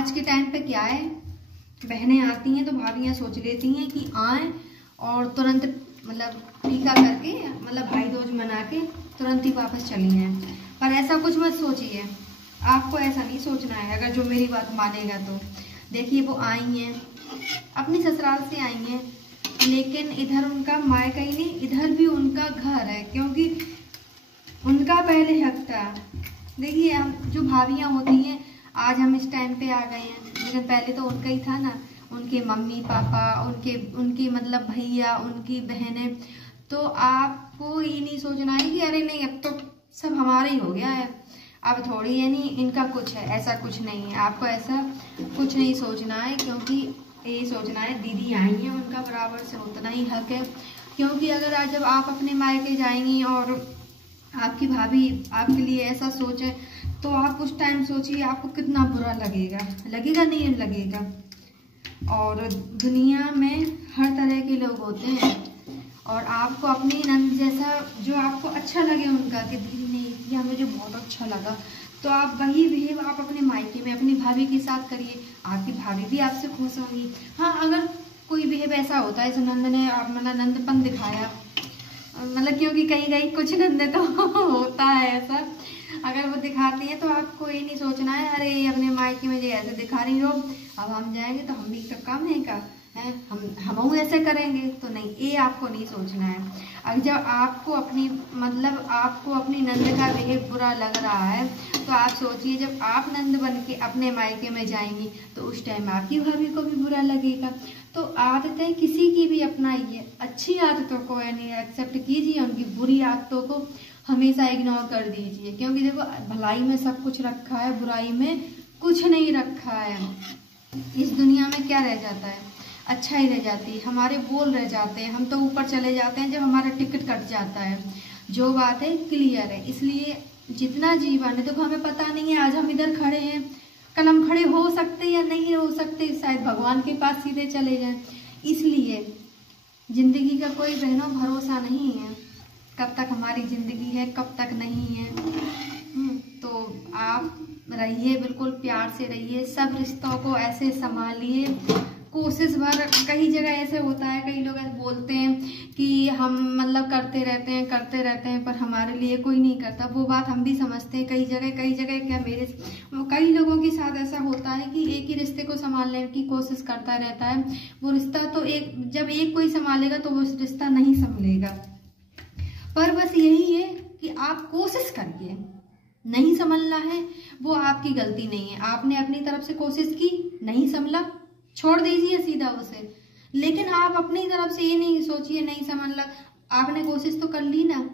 आज के टाइम पे क्या है, बहनें आती हैं तो भाभियाँ सोच लेती हैं कि आएँ और तुरंत मतलब टीका करके मतलब भाई दूज मना के तुरंत ही वापस चली हैं। पर ऐसा कुछ मत सोचिए, आपको ऐसा नहीं सोचना है। अगर जो मेरी बात मानेगा तो देखिए, वो आई हैं, अपनी ससुराल से आई हैं, लेकिन इधर उनका मायका ही नहीं, इधर भी उनका घर है, क्योंकि उनका पहले हक था। देखिए, हम जो भाभियाँ होती हैं, आज हम इस टाइम पे आ गए हैं, लेकिन पहले तो उनका ही था ना, उनके मम्मी पापा, उनकी मतलब भैया, उनकी बहनें। तो आपको ये नहीं सोचना है कि अरे नहीं अब तो सब हमारा ही हो गया है, अब थोड़ी है नहीं इनका कुछ है, ऐसा कुछ नहीं है। आपको ऐसा कुछ नहीं सोचना है, क्योंकि ये सोचना है दीदी आई हैं, उनका बराबर से उतना ही हक है। क्योंकि अगर आज जब आप अपने मायके जाएंगी और आपकी भाभी आपके लिए ऐसा सोचे, तो आप उस टाइम सोचिए आपको कितना बुरा लगेगा। लगेगा नहीं लगेगा। और दुनिया में हर तरह के लोग होते हैं, और आपको अपनी नंद जैसा जो आपको अच्छा लगे उनका, कि दीदी ने किया मुझे बहुत अच्छा लगा, तो आप वही बिहेव आप अपने मायके में अपनी भाभी के साथ करिए, आपकी भाभी भी आपसे खुश होंगी। हाँ, अगर कोई बिहेव ऐसा होता है, जैसे नंद ने आप मतलब नंदपन दिखाया, मतलब क्योंकि कहीं कुछ नंदे तो होता है ऐसा, अगर वो दिखाती हैं तो आपको ये नहीं सोचना है अरे अपने मायके में ये ऐसे दिखा रही हो, अब हम जाएंगे तो हम भी तो कम है का है, हम ऐसे करेंगे तो नहीं, ये आपको नहीं सोचना है। अगर जब आपको अपनी नंद का बिहेव बुरा लग रहा है, तो आप सोचिए जब आप नंद बन के अपने मायके में जाएंगी तो उस टाइम आपकी भाभी को भी बुरा लगेगा। तो आदतें किसी की भी अपनाइए, अच्छी आदतों को यानी एक्सेप्ट कीजिए, उनकी बुरी आदतों को हमेशा इग्नोर कर दीजिए। क्योंकि देखो, भलाई में सब कुछ रखा है, बुराई में कुछ नहीं रखा है। इस दुनिया में क्या रह जाता है, अच्छा ही रह जाती है, हमारे बोल रह जाते हैं, हम तो ऊपर चले जाते हैं जब हमारा टिकट कट जाता है। जो बात है क्लियर है, इसलिए जितना जीवन है, देखो हमें पता नहीं है आज हम इधर खड़े हैं, कल हम खड़े हो सकते या नहीं हो सकते, शायद भगवान के पास सीधे चले जाएं। इसलिए जिंदगी का कोई बहनों भरोसा नहीं है, कब तक हमारी जिंदगी है कब तक नहीं है। तो आप रहिए, बिल्कुल प्यार से रहिए, सब रिश्तों को ऐसे संभालिए, कोशिश भर। कई जगह ऐसे होता है, कई लोग ऐसे बोलते हैं कि हम मतलब करते रहते हैं पर हमारे लिए कोई नहीं करता। वो बात हम भी समझते हैं, कई जगह क्या कई लोगों के साथ ऐसा होता है कि एक ही रिश्ते को संभालने की कोशिश करता रहता है, वो रिश्ता तो जब एक कोई संभालेगा तो वो रिश्ता नहीं संभलेगा। पर बस यही है कि आप कोशिश करिए, नहीं संभलना है वो आपकी गलती नहीं है, आपने अपनी तरफ से कोशिश की, नहीं संभला, छोड़ दीजिए सीधा उसे। लेकिन आप अपनी तरफ से ये नहीं सोचिए नहीं संभला, आपने कोशिश तो कर ली ना।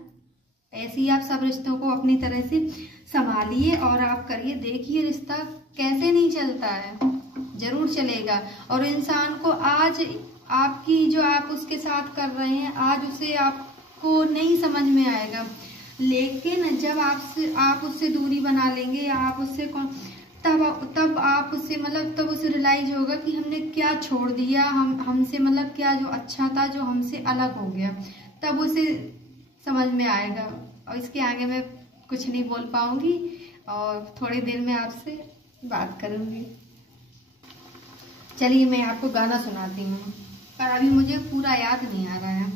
ऐसे ही आप सब रिश्तों को अपनी तरह से संभालिए और आप करिए, देखिए रिश्ता कैसे नहीं चलता है, जरूर चलेगा। और इंसान को आज आपकी जो आप उसके साथ कर रहे हैं, आज उसे आपको नहीं समझ में आएगा, लेकिन जब आप उससे दूरी बना लेंगे, आप उससे तब आप उससे तब उसे रियलाइज होगा कि हमने क्या छोड़ दिया, हमसे क्या जो अच्छा था जो हमसे अलग हो गया, तब उसे समझ में आएगा। और इसके आगे मैं कुछ नहीं बोल पाऊंगी, और थोड़ी देर में आपसे बात करूंगी। चलिए मैं आपको गाना सुनाती हूँ, पर अभी मुझे पूरा याद नहीं आ रहा है।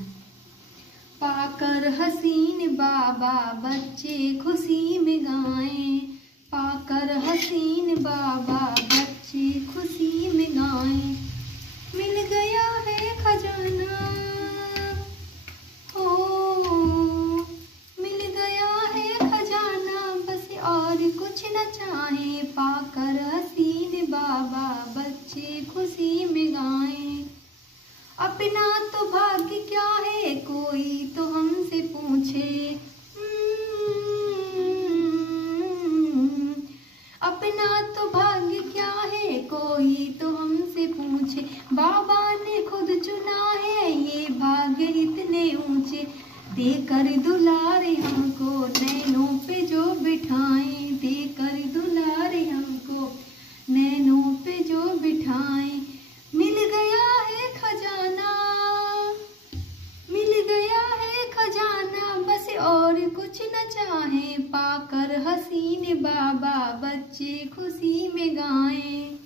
पाकर हसीन बाबा बच्चे खुशी में गाएं, पाकर हसीन बाबा बच्चे खुशी में गाएं, मिल गया है खजाना, हो मिल गया है खजाना, बस और कुछ न चाहे, पाकर हसीन बाबा बच्चे खुशी में गाएं। अपना तो भाग्य क्या है कोई तो हमसे पूछे, अपना तो भाग्य क्या है कोई तो हमसे पूछे, बाबा ने खुद चुना है ये भाग्य इतने ऊंचे, देकर दुलारे हमको नैनों पे जो बिठाए, देकर दुलारे हमको नैनों पे जो बिठाए, मिल गया है खजाना, मिल गया है खजाना, बस और कुछ न चाहे, पाकर हसीन बाबा बच्चे खुशी में गाएं।